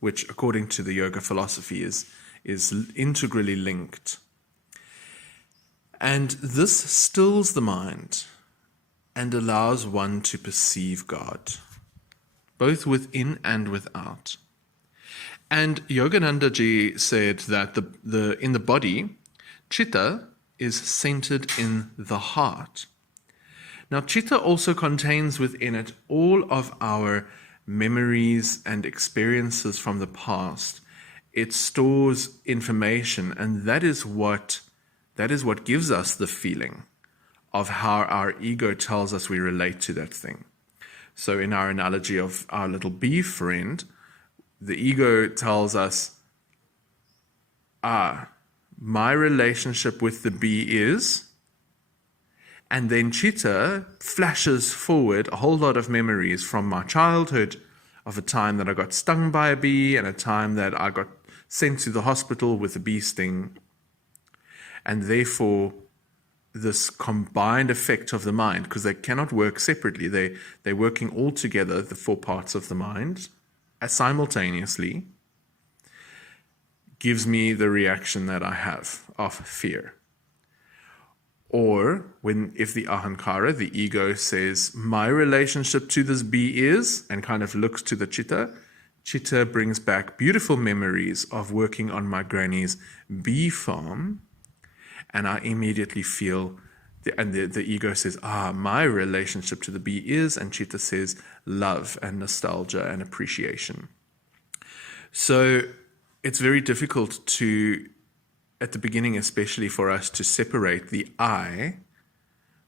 which according to the yoga philosophy is integrally linked. And this stills the mind and allows one to perceive God, both within and without. And Yogananda Ji said that in the body, chitta is centered in the heart. Now, chitta also contains within it all of our memories and experiences from the past. It stores information, and that is what gives us the feeling of how our ego tells us we relate to that thing. So in our analogy of our little bee friend, the ego tells us, my relationship with the bee is, and then chitta flashes forward a whole lot of memories from my childhood, of a time that I got stung by a bee and a time that I got sent to the hospital with a bee sting. And therefore, this combined effect of the mind, because they cannot work separately, they're working all together, the four parts of the mind, simultaneously, gives me the reaction that I have of fear. Or if the ahankara, the ego, says, my relationship to this bee is, and kind of looks to the chitta brings back beautiful memories of working on my granny's bee farm, and I immediately feel, the ego says, my relationship to the bee is, and chitta says, love and nostalgia and appreciation. So it's very difficult at the beginning especially, for us to separate the I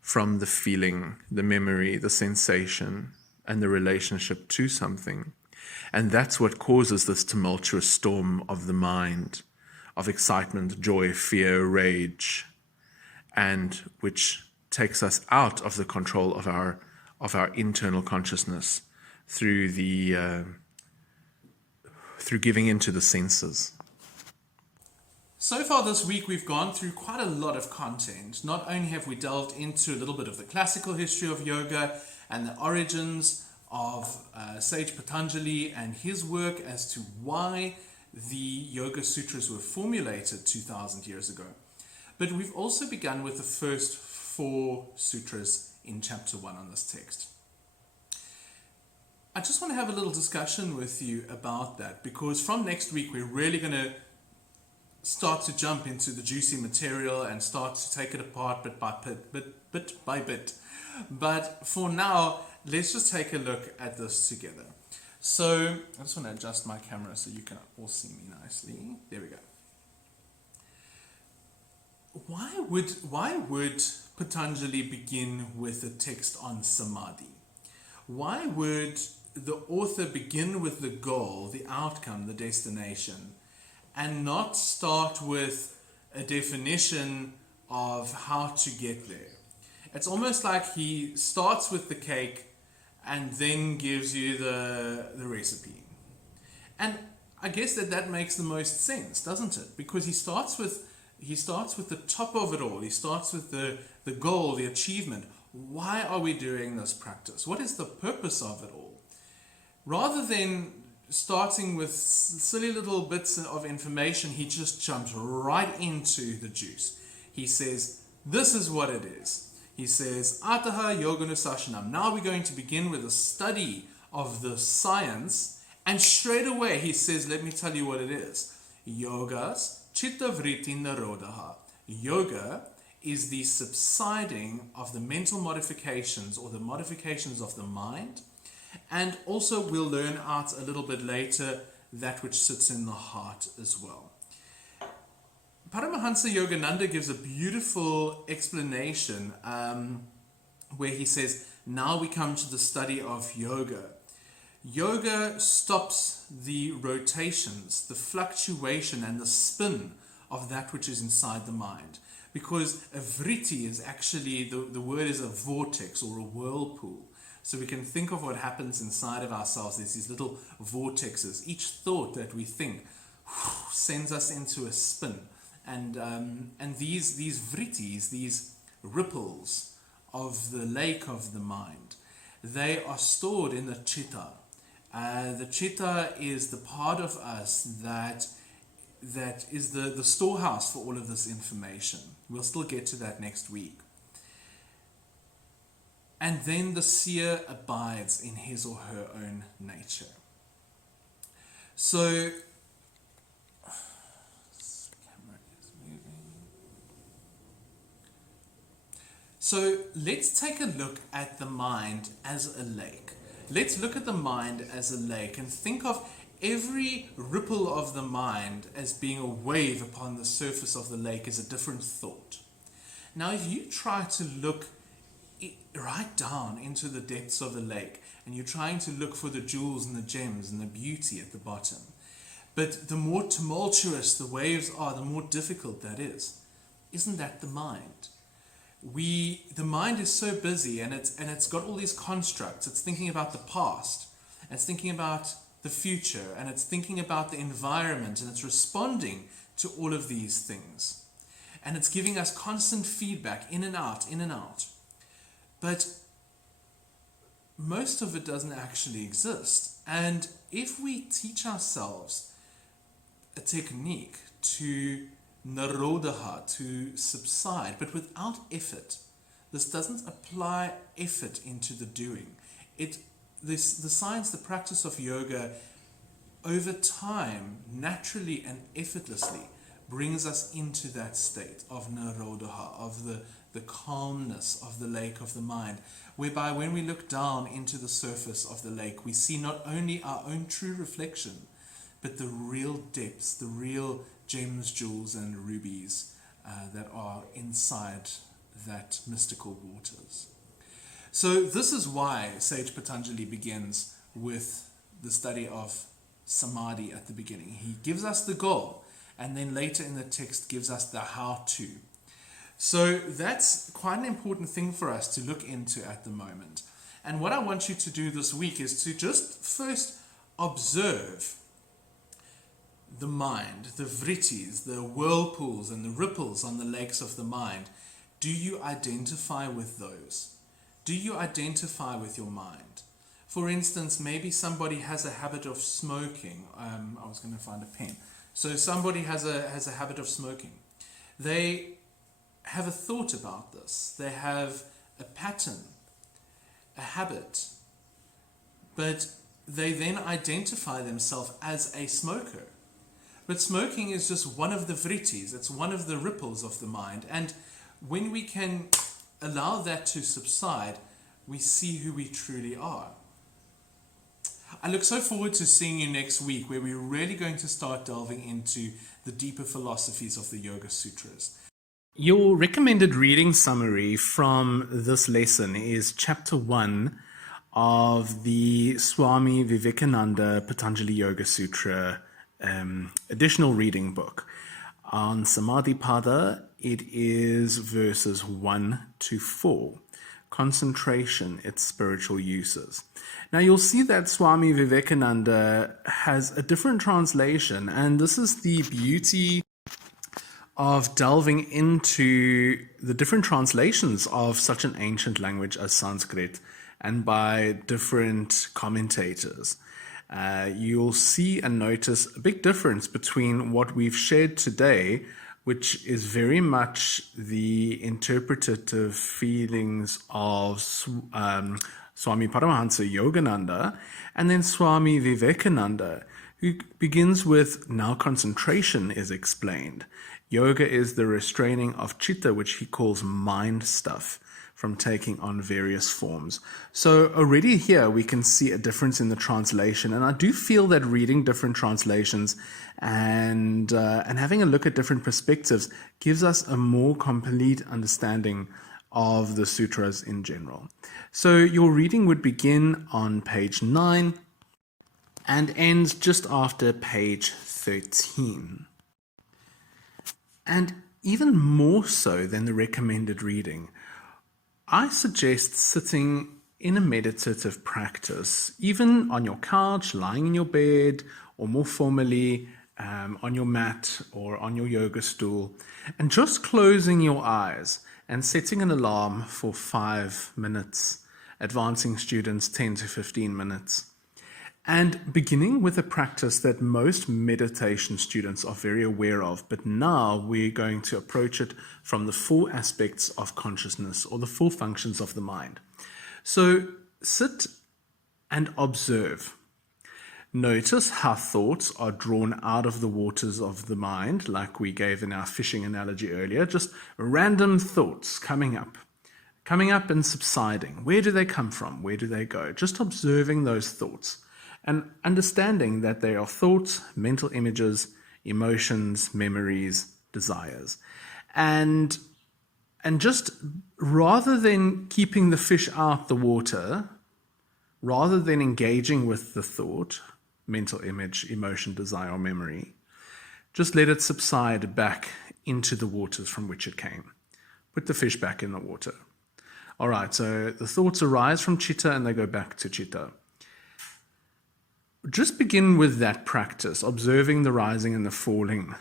from the feeling, the memory, the sensation, and the relationship to something. And that's what causes this tumultuous storm of the mind, of excitement, joy, fear, rage, and which takes us out of the control of our internal consciousness through giving into the senses. So far this week we've gone through quite a lot of content. Not only have we delved into a little bit of the classical history of yoga and the origins of sage Patanjali and his work as to why the Yoga Sutras were formulated 2,000 years ago, but we've also begun with the first 4 sutras in chapter 1 on this text. I just want to have a little discussion with you about that, because from next week we're really going to start to jump into the juicy material and start to take it apart bit by bit. But for now, let's just take a look at this together. So I just want to adjust my camera so you can all see me nicely. There we go. Why would Patanjali begin with a text on samadhi? Why would the author begin with the goal, the outcome, the destination, and not start with a definition of how to get there? It's almost like he starts with the cake and then gives you the recipe. And I guess that makes the most sense, doesn't it? Because he starts with the top of it all. He starts with the goal, the achievement. Why are we doing this practice? What is the purpose of it all? Rather than starting with silly little bits of information, he just jumps right into the juice. He says, this is what it is. He says, Ataha Yoganusashanam. Now we're going to begin with a study of the science. And straight away he says, let me tell you what it is. Yogas Chitta Vritti Narodaha. Yoga is the subsiding of the mental modifications or the modifications of the mind. And also we'll learn out a little bit later that which sits in the heart as well. Paramahansa Yogananda gives a beautiful explanation where he says, now we come to the study of yoga. Yoga stops the rotations, the fluctuation and the spin of that which is inside the mind. Because a vritti is actually, the word is a vortex or a whirlpool. So we can think of what happens inside of ourselves. There's these little vortexes. Each thought that we think sends us into a spin. And these vrittis, these ripples of the lake of the mind, they are stored in the chitta. The chitta is the part of us that is the storehouse for all of this information. We'll still get to that next week. And then the seer abides in his or her own nature. So, let's take a look at the mind as a lake. Let's look at the mind as a lake and think of every ripple of the mind as being a wave upon the surface of the lake as a different thought. Now, if you try to look right down into the depths of the lake and you're trying to look for the jewels and the gems and the beauty at the bottom, but the more tumultuous the waves are, the more difficult that is. Isn't that the mind? The mind is so busy and it's got all these constructs. It's thinking about the past, it's thinking about the future, and it's thinking about the environment, and it's responding to all of these things. And it's giving us constant feedback in and out, in and out. But most of it doesn't actually exist. And if we teach ourselves a technique to narodaha, to subside, but without effort, this doesn't apply effort into the doing. The science, the practice of yoga, over time, naturally and effortlessly, brings us into that state of narodaha, of the calmness of the lake of the mind, whereby when we look down into the surface of the lake, we see not only our own true reflection, but the real depths, the real gems, jewels, and rubies that are inside that mystical waters. So this is why Sage Patanjali begins with the study of samadhi at the beginning. He gives us the goal, and then later in the text gives us the how-to. So that's quite an important thing for us to look into at the moment. And what I want you to do this week is to just first observe the mind, the vrittis, the whirlpools and the ripples on the lakes of the mind. Do you identify with those? Do you identify with your mind? For instance, maybe somebody has a habit of smoking. I was going to find a pen. So somebody has a habit of smoking. They have a thought about this. They have a pattern, a habit, but they then identify themselves as a smoker. But smoking is just one of the vrittis. It's one of the ripples of the mind. And when we can allow that to subside, we see who we truly are. I look so forward to seeing you next week, where we're really going to start delving into the deeper philosophies of the Yoga Sutras. Your recommended reading summary from this lesson is Chapter 1 of the Swami Vivekananda Patanjali Yoga Sutra additional reading book. On Samadhi Pada, it is verses 1 to 4. Concentration, its spiritual uses. Now you'll see that Swami Vivekananda has a different translation, and this is the beauty of delving into the different translations of such an ancient language as Sanskrit, and by different commentators. You'll see and notice a big difference between what we've shared today which is very much the interpretative feelings of Swami Paramahansa Yogananda and then Swami Vivekananda, who begins with, now concentration is explained. Yoga is the restraining of chitta, which he calls mind stuff, from taking on various forms. So already here we can see a difference in the translation, and I do feel that reading different translations and having a look at different perspectives gives us a more complete understanding of the sutras in general. So your reading would begin on page 9 and ends just after page 13. And even more so than the recommended reading, I suggest sitting in a meditative practice, even on your couch, lying in your bed, or more formally, on your mat or on your yoga stool, and just closing your eyes and setting an alarm for 5 minutes, advancing students 10 to 15 minutes. And beginning with a practice that most meditation students are very aware of, but now we're going to approach it from the 4 aspects of consciousness, or the 4 functions of the mind. So sit and observe. Notice how thoughts are drawn out of the waters of the mind, like we gave in our fishing analogy earlier, just random thoughts coming up and subsiding. Where do they come from? Where do they go? Just observing those thoughts. And understanding that they are thoughts, mental images, emotions, memories, desires. And just rather than keeping the fish out the water, rather than engaging with the thought, mental image, emotion, desire, or memory, just let it subside back into the waters from which it came. Put the fish back in the water. All right, so the thoughts arise from chitta and they go back to chitta. Just begin with that practice, observing the rising and the falling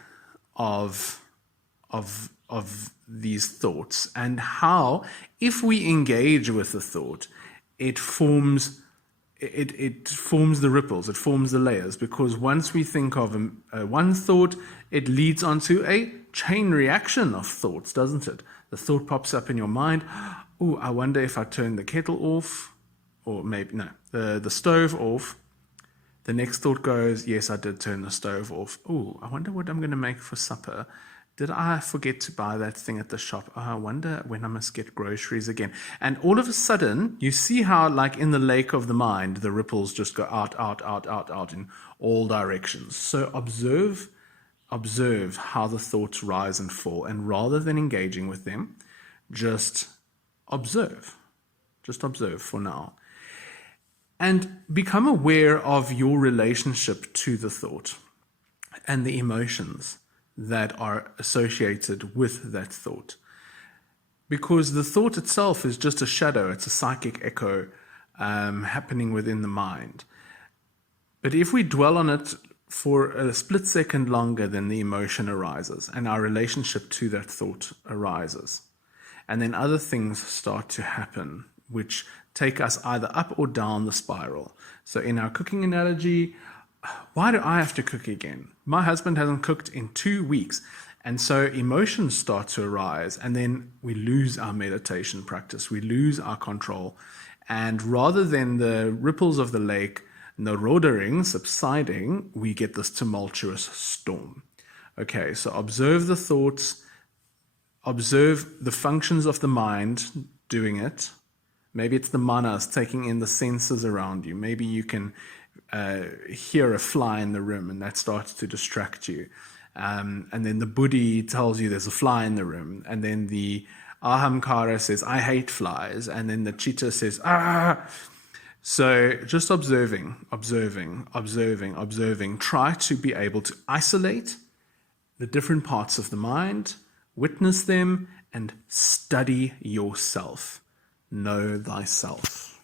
of these thoughts, and how, if we engage with the thought, it forms the ripples, it forms the layers, because once we think of one thought, it leads onto a chain reaction of thoughts, doesn't it? The thought pops up in your mind, oh, I wonder if I turn the kettle off, or maybe, no, the stove off. The next thought goes, yes, I did turn the stove off. Oh, I wonder what I'm going to make for supper. Did I forget to buy that thing at the shop? Oh, I wonder when I must get groceries again. And all of a sudden, you see how, like in the lake of the mind, the ripples just go out in all directions. So observe how the thoughts rise and fall. And rather than engaging with them, just observe. Just observe for now. And become aware of your relationship to the thought and the emotions that are associated with that thought. Because the thought itself is just a shadow, it's a psychic echo happening within the mind. But if we dwell on it for a split second longer, then the emotion arises and our relationship to that thought arises. And then other things start to happen, which take us either up or down the spiral. So in our cooking analogy, why do I have to cook again? My husband hasn't cooked in 2 weeks. And so emotions start to arise, and then we lose our meditation practice. We lose our control. And rather than the ripples of the lake, narodering, subsiding, we get this tumultuous storm. Okay, so observe the thoughts, observe the functions of the mind doing it. Maybe it's the manas taking in the senses around you. Maybe you can hear a fly in the room and that starts to distract you. And then the buddhi tells you there's a fly in the room. And then the ahamkara says, I hate flies. And then the chitta says, ah. So just observing. Try to be able to isolate the different parts of the mind, witness them, and study yourself. Know thyself.